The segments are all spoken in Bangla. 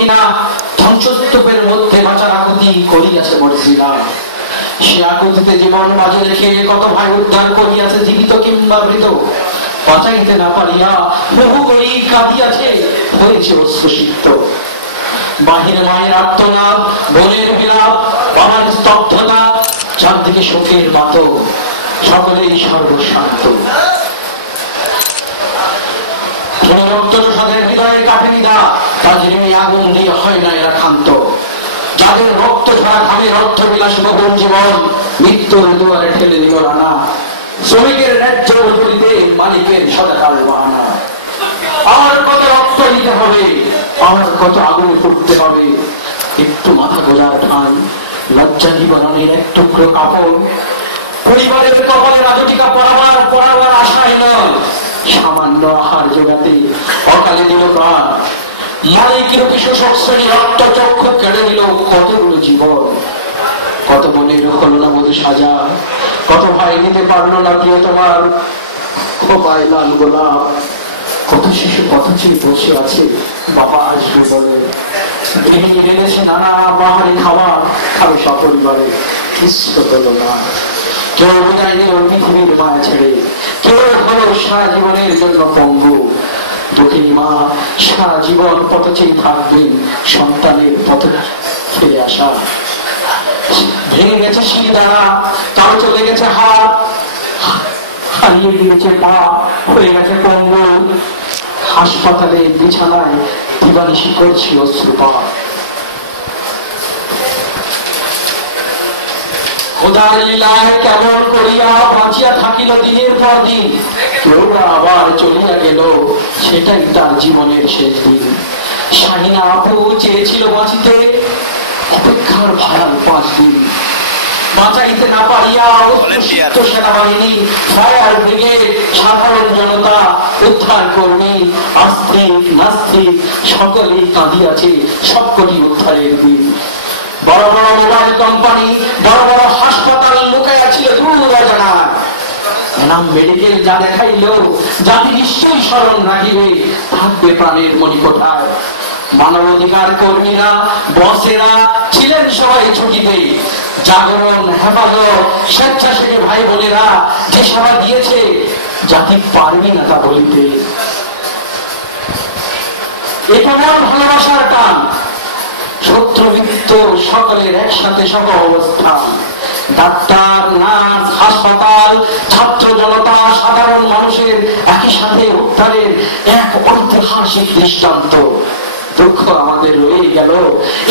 কিনা ধ্বংসস্তূপের মধ্যে বাঁচার আকুতি করিয়াছে মর্জিনা। সে আকুতিতে জীবন বাজে রেখে কত ভাই উদ্ধার করিয়াছে জীবিত কিংবা মৃত। বাঁচাইতে না পারিয়া বহু করি কাঁদিয়াছে, হয়েছে অশ্রুসিক্ত। বাহিরে মায়ের আর্তনাদ, বোনের বিলাপ, বাবার স্তব্ধতা, চারদিকে শোকের মাত, সকলেই সর্বশান্ত। রক্তসাদের হৃদয়ে কাটেনি দা, তাদের আগুন দিয়ে হয় না এরা ক্ষান্ত। যাদের রক্ত ঝরা ঘামের অর্থ বিলাস বহুল জীবন মৃত্যুর দুয়ারে ঠেলে দিল রানা। শ্রমিকের ন্যায্য মজুরিতে মালিকের সদাকার বাহানা। আর কত রক্ত দিতে হবে, আর কত আগুন ফুটতে হবে। একটু মাথা গোজার ঠাঁই, লজ্জা নিবারণের এক টুকরো কাপড়। পরিবারের কপালে রাজটিকা পড়াবার আশায় নয়, সামান্য আহার জোগাতে অকালে দিল প্রাণ। মালিকের শোষক শ্রেণী রক্ত চক্ষু কেড়ে নিল কতগুলো জীবন। কত বোনের হলো না মধু সাজা, কত ভাই নিতে পারলো না প্রিয় তোমার খোপায় লাল গোলাপ। কত শিশু কত চেয়ে বসে আছে বাবা আসবে বলে। গৃহিণী এনেছে নানা বাহারি খাবার, খাবে সপরিবারে, কিছু হলো না। কেউ বিদায় নিল পৃথিবীর মায়া ছেড়ে, কেউ হলো সারা জীবনের জন্য পঙ্গু। দুঃখিনী মা সারা জীবন পথ চেয়ে থাকবেন সন্তানের পথ ফিরে আসা। ভেঙে গেছে শিরদাঁড়া, তাও চলে গেছে হাত, হারিয়ে গিয়েছে পা, হয়ে গেছে পঙ্গু। হাসপাতালে বিছানায় দিবানিশি করছি অশ্রুপাত। খোদার লীলায় কেমন করিয়া বাঁচিয়া থাকিল দিনের পর দিন। কেউ আবার চলিয়া গেল, সেটাই তার জীবনের শেষ দিন। শাহিনা আপু চেয়েছিল বাঁচিতে, অপেক্ষার ভাড়ার 5 দিন। বাঁচাইতে না পারিয়া সেনাবাহিনী, ফায়ার ব্রিগেড, সাধারণ জনতা, উদ্ধার কর্মী, আস্তিক নাস্তিক সকলেই কাঁদিয়াছে সবকটি উদ্ধারের দিন। বড় বড় মোবাইল কোম্পানি, বড় বড় হাসপাতাল লুকাইয়া ছিল দূর অজানায়। নাম মেডিকেল যা দেখাইল, জাতি নিশ্চয়ই স্মরণ রাখিবে, থাকবে প্রাণের মণিকোঠায়। মানবাধিকার কর্মীরা, বসেরা ছিলেন সবাই ছুটিতে। জাগরণ, হেফাজত, স্বেচ্ছাসেবী ভাই বোনেরা যে সেবা দিয়েছে, জাতি পারবে না তা বলিতে। এখানে ভালোবাসার টান, শত্রুমিত্র সকলের একসাথে সব অবস্থান। ডাক্তার, নার্স, হাসপাতাল, ছাত্র জনতা, সাধারণ মানুষের একই সাথে উদ্ধারের এক ঐতিহাসিক দৃষ্টান্ত। দুঃখ আমাদের রয়ে গেল,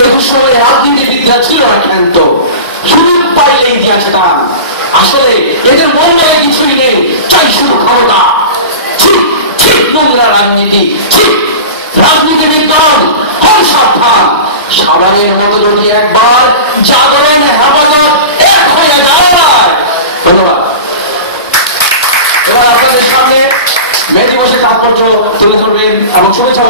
এক সময় রাজনীতিবিদরা ছিল অক্ষান্ত, সুযোগ পাইলেই দিয়েছে টান। আসলে এদের মনে কিছুই নেই, চাই শুধু ক্ষমতা। ঠিক ঠিক নোংরা রাজনীতি, ঠিক রাজনীতিবিদ দল হন সাবধান। সাবানের মতো যদি একবার জাগরণ হেফাজত এক হয়ে যায়। ধন্যবাদ। এবার আপনাদের সামনে মেহেদী বসে তাৎপর্য তুলে ধরবেন এবং শুভেচ্ছা